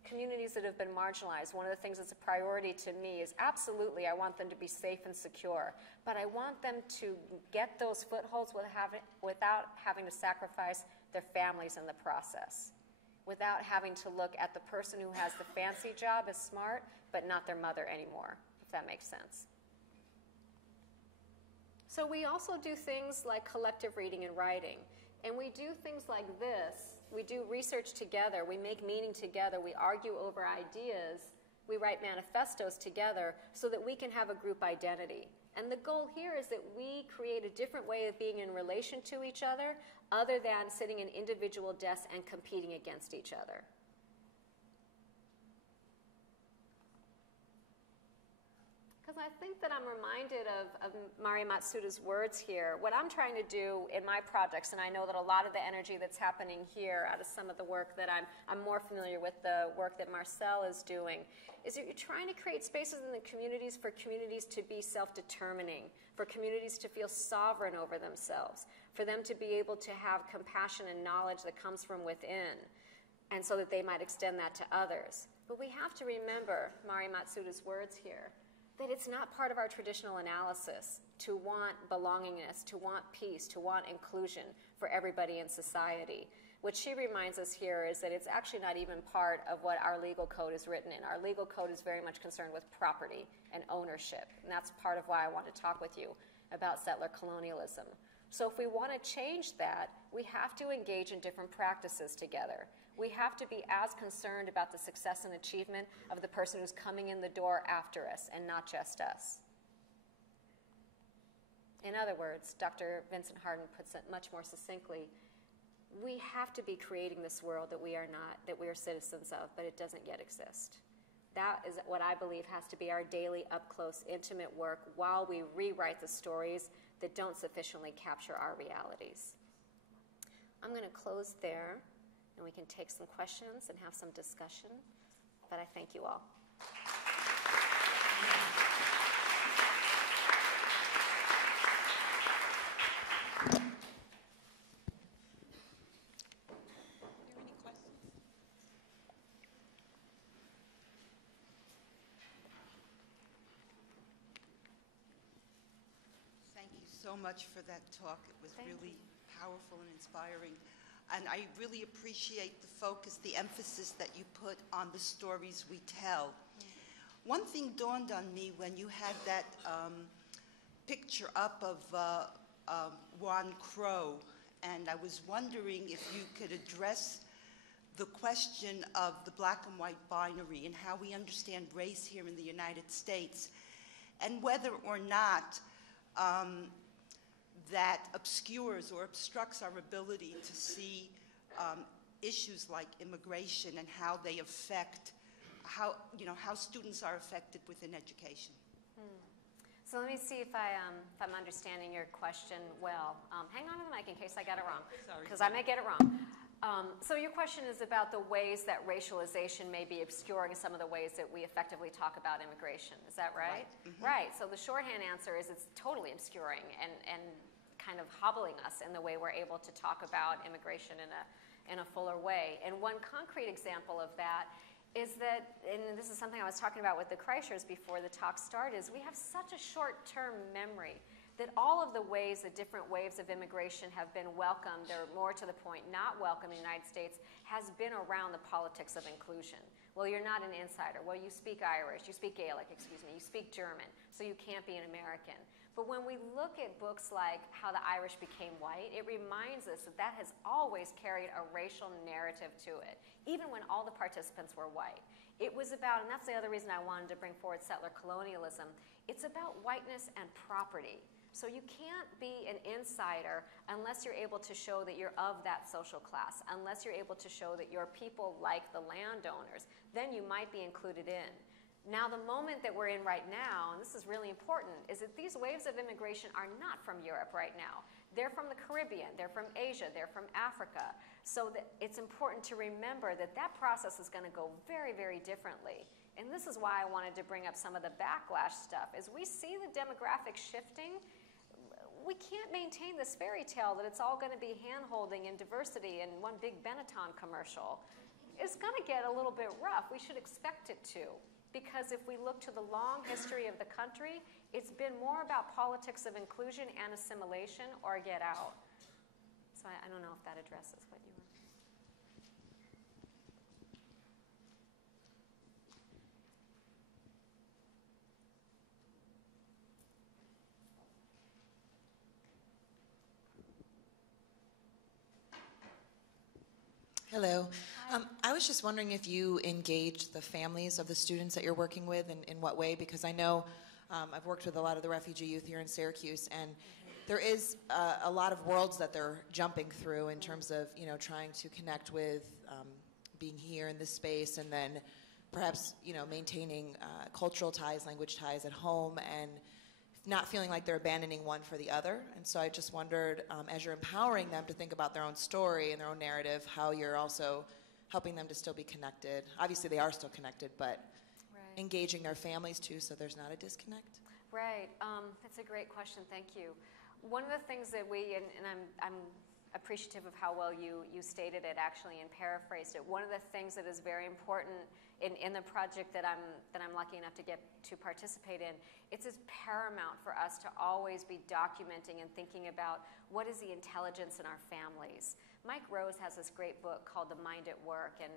communities that have been marginalized, one of the things that's a priority to me is absolutely I want them to be safe and secure, but I want them to get those footholds without having to sacrifice their families in the process, without having to look at the person who has the fancy job as smart, but not their mother anymore, if that makes sense. So we also do things like collective reading and writing, and we do things like this. We do research together, we make meaning together, we argue over ideas, we write manifestos together so that we can have a group identity. And the goal here is that we create a different way of being in relation to each other than sitting in individual desks and competing against each other. Because I think that I'm reminded of Mari Matsuda's words here. What I'm trying to do in my projects, and I know that a lot of the energy that's happening here out of some of the work that I'm more familiar with, the work that Marcelle is doing, is that you're trying to create spaces in the communities for communities to be self-determining, for communities to feel sovereign over themselves, for them to be able to have compassion and knowledge that comes from within, and so that they might extend that to others. But we have to remember Mari Matsuda's words here, that it's not part of our traditional analysis to want belongingness, to want peace, to want inclusion for everybody in society. What she reminds us here is that it's actually not even part of what our legal code is written in. Our legal code is very much concerned with property and ownership, and that's part of why I want to talk with you about settler colonialism. So if we want to change that, we have to engage in different practices together. We have to be as concerned about the success and achievement of the person who's coming in the door after us, and not just us. In other words, Dr. Vincent Harden puts it much more succinctly, we have to be creating this world that we are not, that we are citizens of, but it doesn't yet exist. That is what I believe has to be our daily, up-close, intimate work while we rewrite the stories that don't sufficiently capture our realities. I'm going to close there, and we can take some questions and have some discussion, but I thank you all. So much for that talk. It was really powerful and inspiring. And I really appreciate the focus, the emphasis that you put on the stories we tell. One thing dawned on me when you had that picture up of Juan Crow, and I was wondering if you could address the question of the black and white binary and how we understand race here in the United States, and whether or not that obscures or obstructs our ability to see issues like immigration and how they affect, how students are affected within education. So let me see if I'm understanding your question well. Hang on to the mic in case I got it wrong, because I may get it wrong. So your question is about the ways that racialization may be obscuring some of the ways that we effectively talk about immigration. Is that right? Right. Mm-hmm. Right. So the shorthand answer is it's totally obscuring and kind of hobbling us in the way we're able to talk about immigration in a fuller way. And one concrete example of that is that, and this is something I was talking about with the Kreischers before the talk started, is we have such a short-term memory that all of the ways that different waves of immigration have been welcomed, or more to the point, not welcome in the United States, has been around the politics of inclusion. Well, you're not an insider. Well, you speak Irish, you speak Gaelic, excuse me, you speak German, so you can't be an American. But when we look at books like How the Irish Became White, it reminds us that that has always carried a racial narrative to it, even when all the participants were white. It was about, and that's the other reason I wanted to bring forward settler colonialism, it's about whiteness and property. So you can't be an insider unless you're able to show that you're of that social class, unless you're able to show that you're people like the landowners. Then you might be included in. Now, the moment that we're in right now, and this is really important, is that these waves of immigration are not from Europe right now. They're from the Caribbean, they're from Asia, they're from Africa. So that it's important to remember that that process is going to go very, very differently. And this is why I wanted to bring up some of the backlash stuff. As we see the demographics shifting, we can't maintain this fairy tale that it's all going to be hand-holding and diversity and one big Benetton commercial. It's going to get a little bit rough. We should expect it to. Because if we look to the long history of the country, it's been more about politics of inclusion and assimilation or get out. So I don't know if that addresses what you were. Hello. I was just wondering if you engage the families of the students that you're working with, and in what way, because I know I've worked with a lot of the refugee youth here in Syracuse, and there is a lot of worlds that they're jumping through in terms of, trying to connect with being here in this space, and then perhaps, maintaining cultural ties, language ties at home, and not feeling like they're abandoning one for the other. And so I just wondered, as you're empowering them to think about their own story and their own narrative, how you're also helping them to still be connected. Obviously they are still connected, but right. Engaging their families too, so there's not a disconnect. Right, that's a great question, thank you. One of the things that and I'm appreciative of how well you stated it actually and paraphrased it. One of the things that is very important in the project that I'm lucky enough to get to participate in, it's paramount for us to always be documenting and thinking about what is the intelligence in our families. Mike Rose has this great book called The Mind at Work, and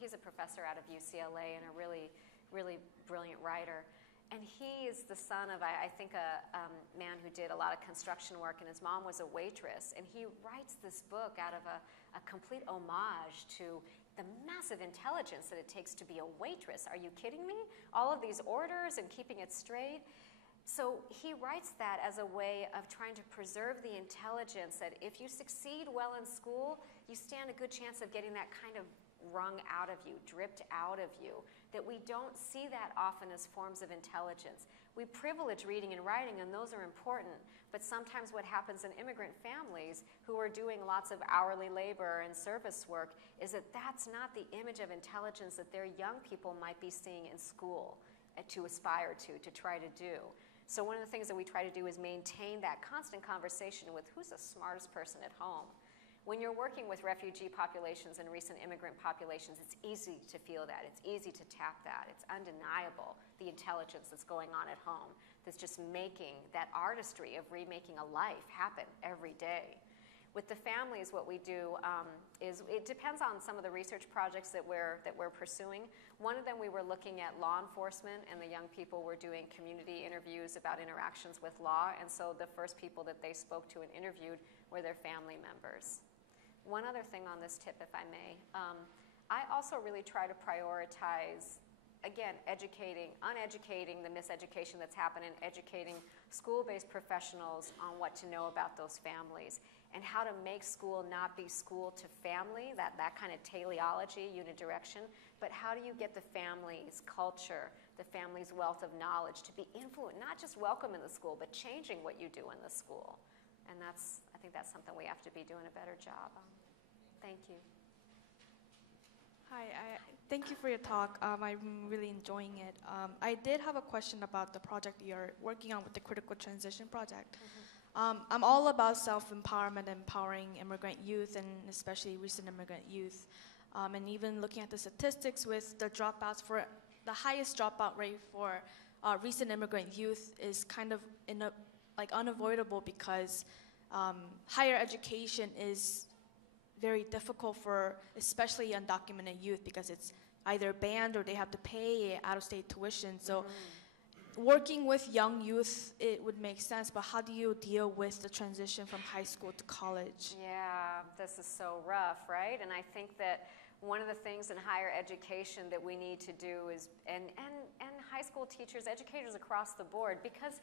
he's a professor out of UCLA and a really, really brilliant writer. And he is the son of, I think, a man who did a lot of construction work, and his mom was a waitress. And he writes this book out of a complete homage to the massive intelligence that it takes to be a waitress. Are you kidding me? All of these orders and keeping it straight. So he writes that as a way of trying to preserve the intelligence that if you succeed well in school, you stand a good chance of getting that kind of wrung out of you, dripped out of you, that we don't see that often as forms of intelligence. We privilege reading and writing, and those are important, but sometimes what happens in immigrant families who are doing lots of hourly labor and service work is that that's not the image of intelligence that their young people might be seeing in school to aspire to try to do. So one of the things that we try to do is maintain that constant conversation with who's the smartest person at home. When you're working with refugee populations and recent immigrant populations, it's easy to feel that. It's easy to tap that. It's undeniable, the intelligence that's going on at home, that's just making that artistry of remaking a life happen every day. With the families, what we do is, it depends on some of the research projects that we're pursuing. One of them, we were looking at law enforcement, and the young people were doing community interviews about interactions with law, and so the first people that they spoke to and interviewed were their family members. One other thing on this tip, if I may, I also really try to prioritize, again, uneducating the miseducation that's happened and educating school-based professionals on what to know about those families and how to make school not be school to family, that kind of teleology, unidirection, but how do you get the family's culture, the family's wealth of knowledge to be influenced, not just welcome in the school, but changing what you do in the school. And I think that's something we have to be doing a better job on. Thank you. Hi, thank you for your talk. I'm really enjoying it. I did have a question about the project you're working on with the Critical Transition Project. I'm all about self-empowerment, empowering immigrant youth, and especially recent immigrant youth. And even looking at the statistics with the dropouts, for the highest dropout rate for recent immigrant youth is kind of unavoidable because higher education is very difficult for especially undocumented youth because it's either banned or they have to pay out-of-state tuition. So working with young youth, it would make sense, but how do you deal with the transition from high school to college? Yeah, this is so rough, right? And I think that one of the things in higher education that we need to do is, and high school teachers, educators across the board, because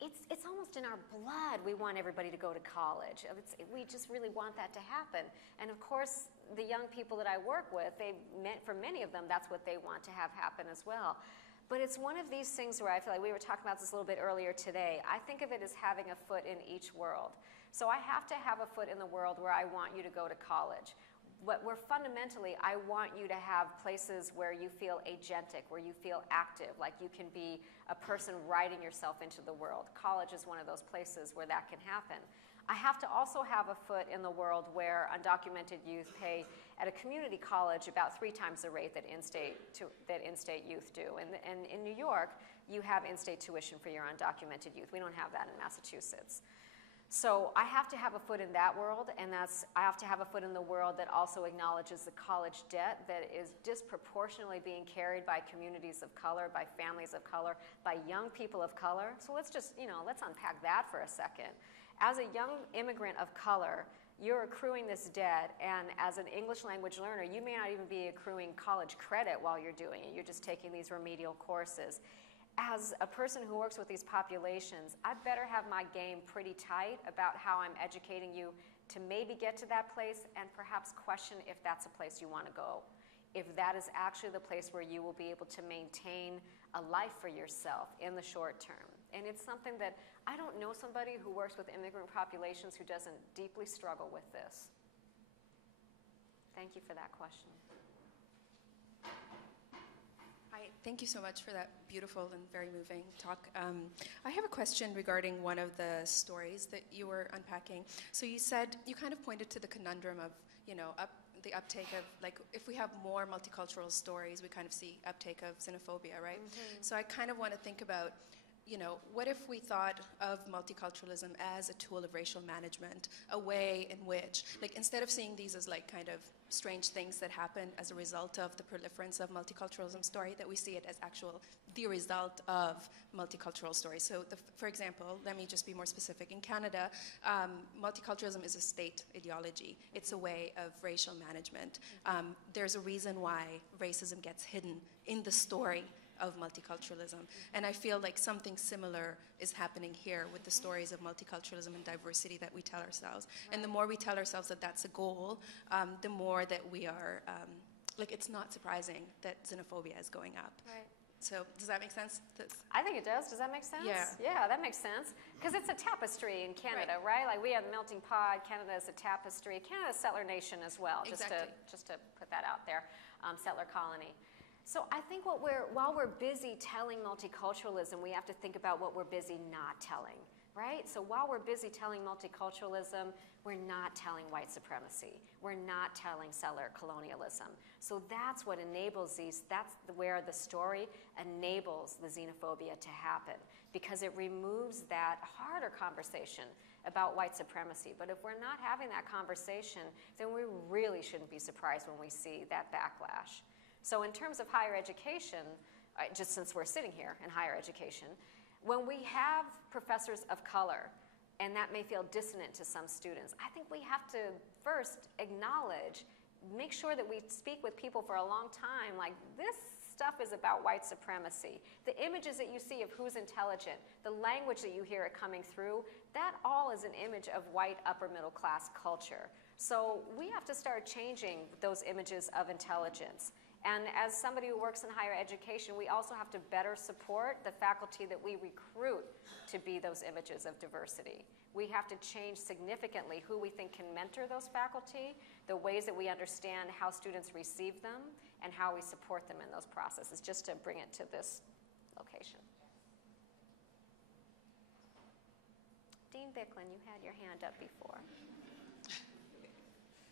it's almost in our blood. We want everybody to go to college. We just really want that to happen. And of course, the young people that I work with, for many of them, that's what they want to have happen as well. But it's one of these things where I feel like we were talking about this a little bit earlier today. I think of it as having a foot in each world. So I have to have a foot in the world where I want you to go to college. Where fundamentally, I want you to have places where you feel agentic, where you feel active, like you can be a person writing yourself into the world. College is one of those places where that can happen. I have to also have a foot in the world where undocumented youth pay at a community college about 3 times the rate that in-state youth do. And in New York, you have in-state tuition for your undocumented youth. We don't have that in Massachusetts. So I have to have a foot in that world, and I have to have a foot in the world that also acknowledges the college debt that is disproportionately being carried by communities of color, by families of color, by young people of color. So let's just, let's unpack that for a second. As a young immigrant of color, you're accruing this debt, and as an English language learner, you may not even be accruing college credit while you're doing it. You're just taking these remedial courses. As a person who works with these populations, I better have my game pretty tight about how I'm educating you to maybe get to that place and perhaps question if that's a place you want to go. If that is actually the place where you will be able to maintain a life for yourself in the short term. And it's something that I don't know somebody who works with immigrant populations who doesn't deeply struggle with this. Thank you for that question. Hi, Thank you so much for that beautiful and very moving talk. I have a question regarding one of the stories that you were unpacking. So you said, you kind of pointed to the conundrum of, the uptake of, like, if we have more multicultural stories, we kind of see uptake of xenophobia, right? Mm-hmm. So I kind of want to think about, what if we thought of multiculturalism as a tool of racial management, a way in which, like, instead of seeing these as, like, kind of strange things that happen as a result of the proliferance of multiculturalism story, that we see it as the result of multicultural stories. So, for example, let me just be more specific. In Canada, multiculturalism is a state ideology. It's a way of racial management. There's a reason why racism gets hidden in the story of multiculturalism. And I feel like something similar is happening here with the stories of multiculturalism and diversity that we tell ourselves. Right. And the more we tell ourselves that that's a goal, the more that we are, it's not surprising that xenophobia is going up. Right. So does that make sense? I think it does. Does that make sense? Yeah. Yeah, that makes sense. Because it's a tapestry in Canada, right? Like we have the melting pot. Canada is a tapestry. Canada's a settler nation as well. Exactly. Just to put that out there, settler colony. So I think while we're busy telling multiculturalism, we have to think about what we're busy not telling, right? So while we're busy telling multiculturalism, we're not telling white supremacy. We're not telling settler colonialism. So that's what enables that's where the story enables the xenophobia to happen, because it removes that harder conversation about white supremacy. But if we're not having that conversation, then we really shouldn't be surprised when we see that backlash. So in terms of higher education, just since we're sitting here in higher education, when we have professors of color, and that may feel dissonant to some students, I think we have to first acknowledge, make sure that we speak with people for a long time, like this stuff is about white supremacy. The images that you see of who's intelligent, the language that you hear it coming through, that all is an image of white upper middle class culture. So we have to start changing those images of intelligence. And as somebody who works in higher education, we also have to better support the faculty that we recruit to be those images of diversity. We have to change significantly who we think can mentor those faculty, the ways that we understand how students receive them, and how we support them in those processes, just to bring it to this location. Dean Bicklin, you had your hand up before.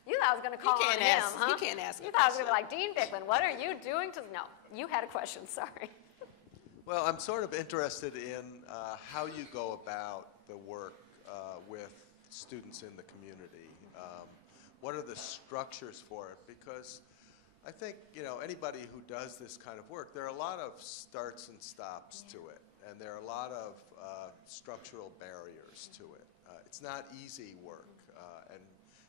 You thought I was going to call on him, huh? You can't ask. You thought I was going to be like, Dean Bicklin, what are you doing to... No, you had a question, sorry. Well, I'm sort of interested in how you go about the work with students in the community. What are the structures for it? Because I think, anybody who does this kind of work, there are a lot of starts and stops to it, and there are a lot of structural barriers to it. It's not easy work, and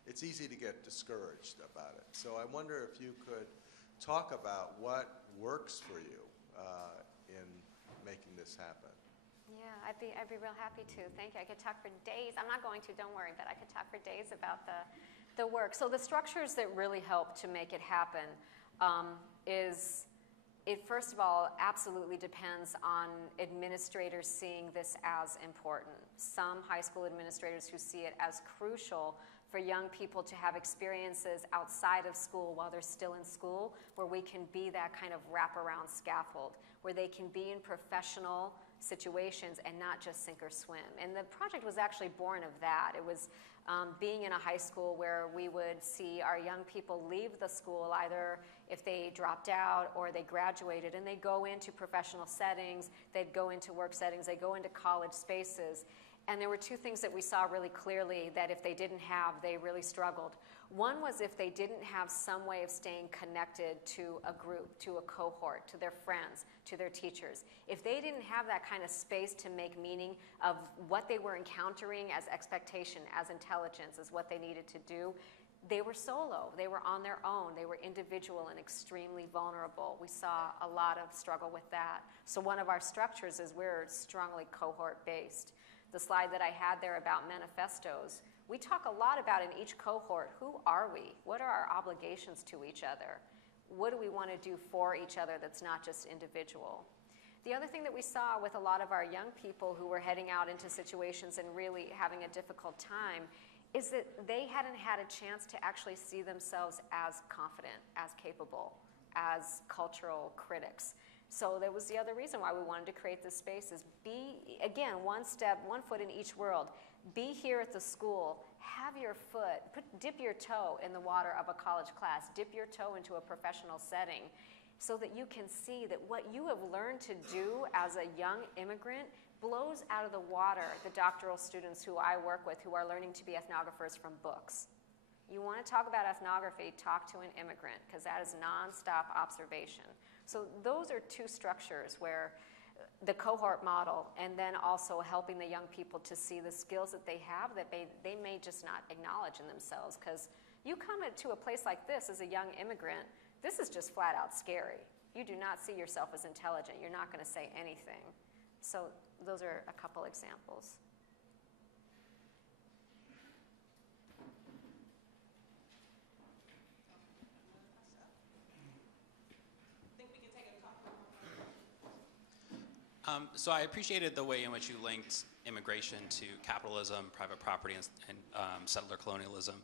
it's easy to get discouraged about it. So I wonder if you could talk about what works for you in making this happen. Yeah, I'd be real happy to. Thank you. I could talk for days. I'm not going to, don't worry, but I could talk for days about the work. So the structures that really help to make it happen is, it first of all absolutely depends on administrators seeing this as important. Some high school administrators who see it as crucial for young people to have experiences outside of school while they're still in school, where we can be that kind of wraparound scaffold, where they can be in professional situations and not just sink or swim. And the project was actually born of that. It was being in a high school where we would see our young people leave the school, either if they dropped out or they graduated, and they go into professional settings, they'd go into work settings, they go into college spaces. And there were two things that we saw really clearly that if they didn't have, they really struggled. One was if they didn't have some way of staying connected to a group, to a cohort, to their friends, to their teachers. If they didn't have that kind of space to make meaning of what they were encountering as expectation, as intelligence, as what they needed to do, they were solo. They were on their own. They were individual and extremely vulnerable. We saw a lot of struggle with that. So one of our structures is we're strongly cohort-based. The slide that I had there about manifestos, we talk a lot about in each cohort, who are we? What are our obligations to each other? What do we want to do for each other that's not just individual? The other thing that we saw with a lot of our young people who were heading out into situations and really having a difficult time is that they hadn't had a chance to actually see themselves as confident, as capable, as cultural critics. So that was the other reason why we wanted to create this space is be, again, one step, one foot in each world. Be here at the school, have your foot, dip your toe in the water of a college class, dip your toe into a professional setting so that you can see that what you have learned to do as a young immigrant blows out of the water the doctoral students who I work with who are learning to be ethnographers from books. You want to talk about ethnography, talk to an immigrant, because that is nonstop observation. So those are two structures where the cohort model and then also helping the young people to see the skills that they have that they may just not acknowledge in themselves. Because you come to a place like this as a young immigrant, this is just flat out scary. You do not see yourself as intelligent. You're not going to say anything. So those are a couple examples. So I appreciated the way in which you linked immigration to capitalism, private property, and settler colonialism.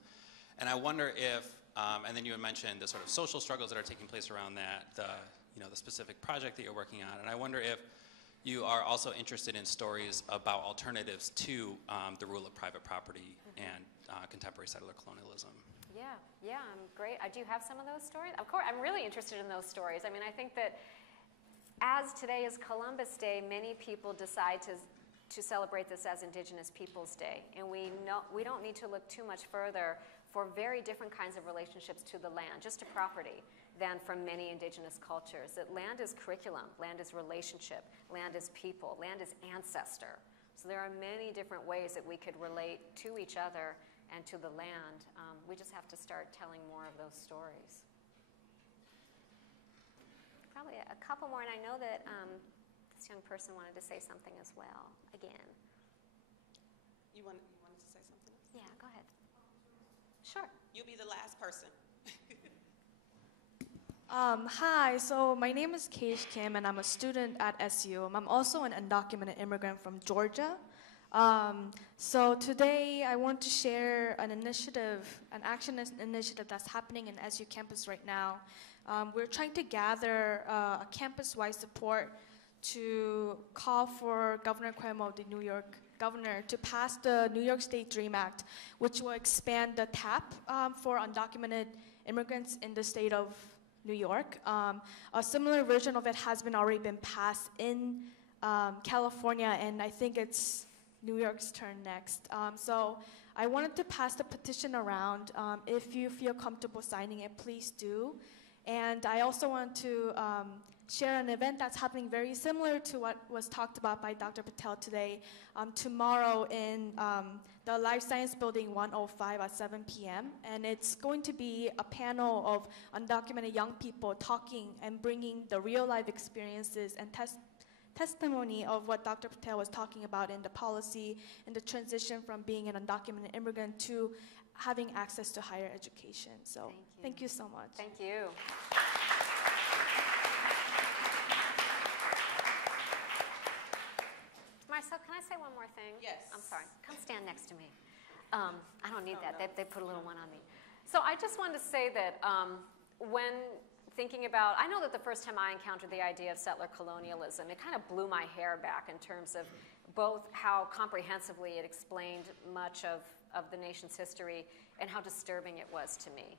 And I wonder if, and then you had mentioned the sort of social struggles that are taking place around that, the specific project that you're working on. And I wonder if you are also interested in stories about alternatives to the rule of private property and contemporary settler colonialism. Yeah, I'm great. I do have some of those stories. Of course, I'm really interested in those stories. I mean, I think that as today is Columbus Day, many people decide to celebrate this as Indigenous Peoples Day. And we don't need to look too much further for very different kinds of relationships to the land, just to property, than from many Indigenous cultures. That land is curriculum, land is relationship, land is people, land is ancestor. So there are many different ways that we could relate to each other and to the land. We just have to start telling more of those stories. Probably a couple more, and I know that this young person wanted to say something as well, again. You wanted to say something else? Yeah, go ahead. Sure. You'll be the last person. Hi, so my name is Kash Kim, and I'm a student at SU. I'm also an undocumented immigrant from Georgia. So today I want to share an initiative, an action initiative that's happening in SU campus right now. We're trying to gather a campus-wide support to call for Governor Cuomo, the New York governor, to pass the New York State DREAM Act, which will expand the TAP for undocumented immigrants in the state of New York. A similar version of it has already been passed in California, and I think it's New York's turn next. So I wanted to pass the petition around. If you feel comfortable signing it, please do. And I also want to share an event that's happening very similar to what was talked about by Dr. Patel today. Tomorrow in the Life Science Building 105 at 7 p.m. And it's going to be a panel of undocumented young people talking and bringing the real life experiences and testimony of what Dr. Patel was talking about in the policy and the transition from being an undocumented immigrant to having access to higher education. So thank you so much. Thank you. Marcelle, can I say one more thing? Yes. I'm sorry. Come stand next to me. I don't need that. They put a little one on me. So I just wanted to say that when thinking about, I know that the first time I encountered the idea of settler colonialism, it kind of blew my hair back in terms of both how comprehensively it explained much of the nation's history and how disturbing it was to me.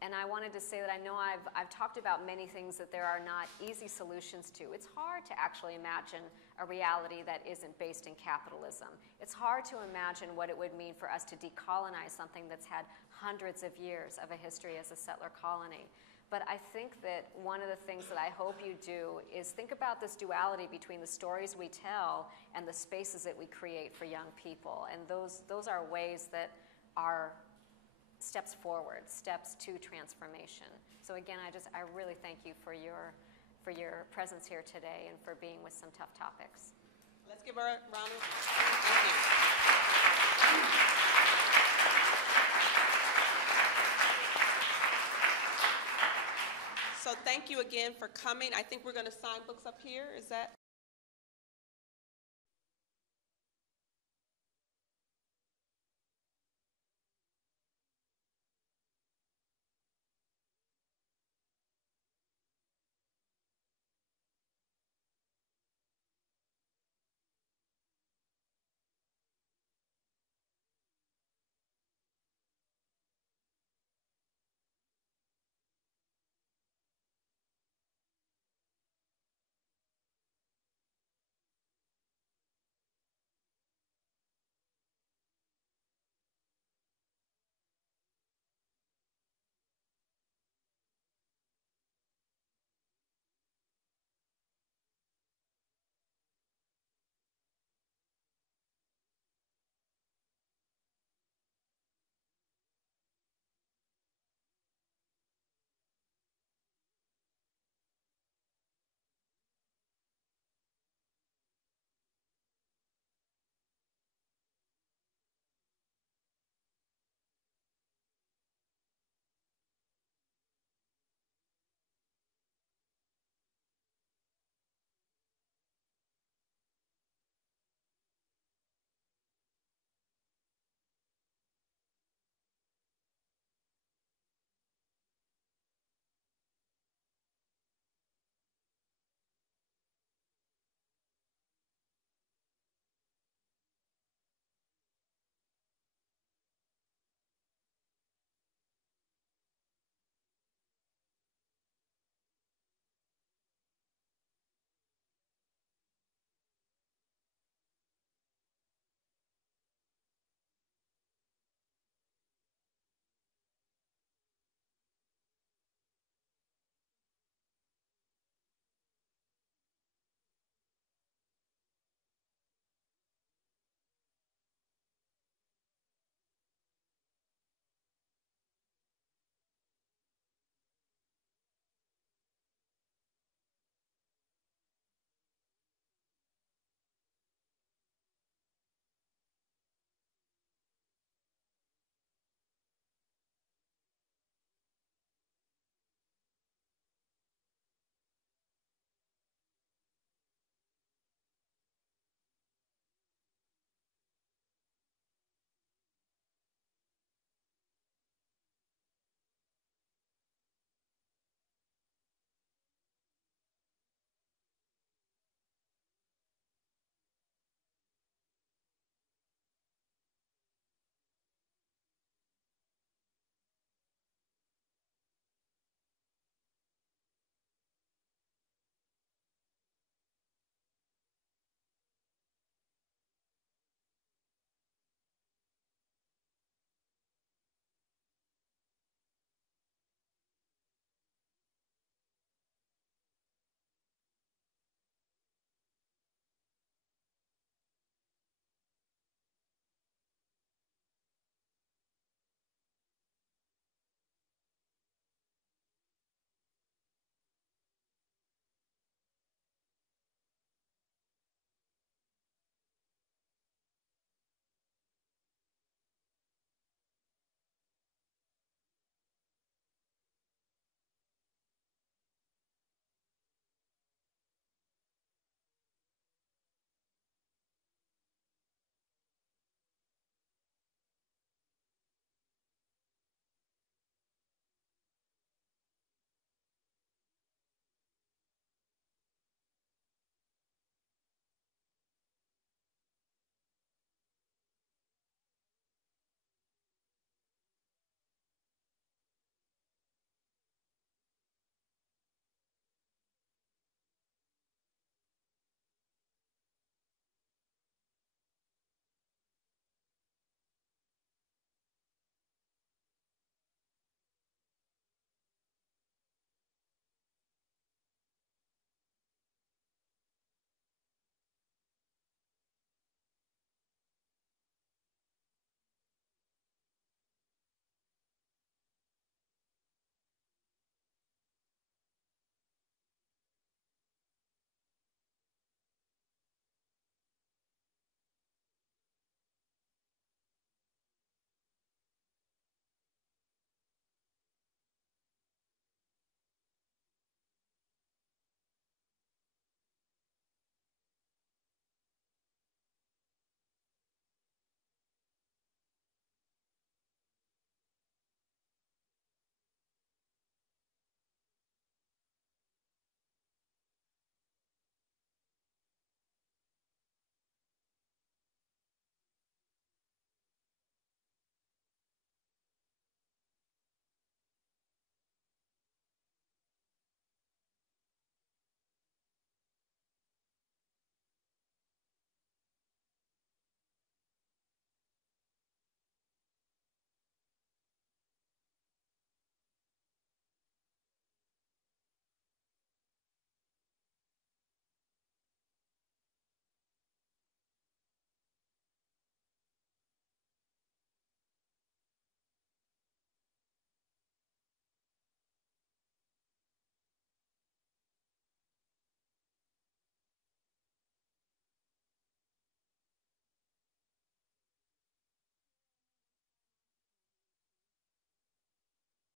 And I wanted to say that I know I've talked about many things that there are not easy solutions to. It's hard to actually imagine a reality that isn't based in capitalism. It's hard to imagine what it would mean for us to decolonize something that's had hundreds of years of a history as a settler colony. But I think that one of the things that I hope you do is think about this duality between the stories we tell and the spaces that we create for young people. And those are ways that are steps forward, steps to transformation. So again, I really thank you for your presence here today and for being with some tough topics. Let's give her a round of applause. Thank you. So thank you again for coming. I think we're going to sign books up here. Is that?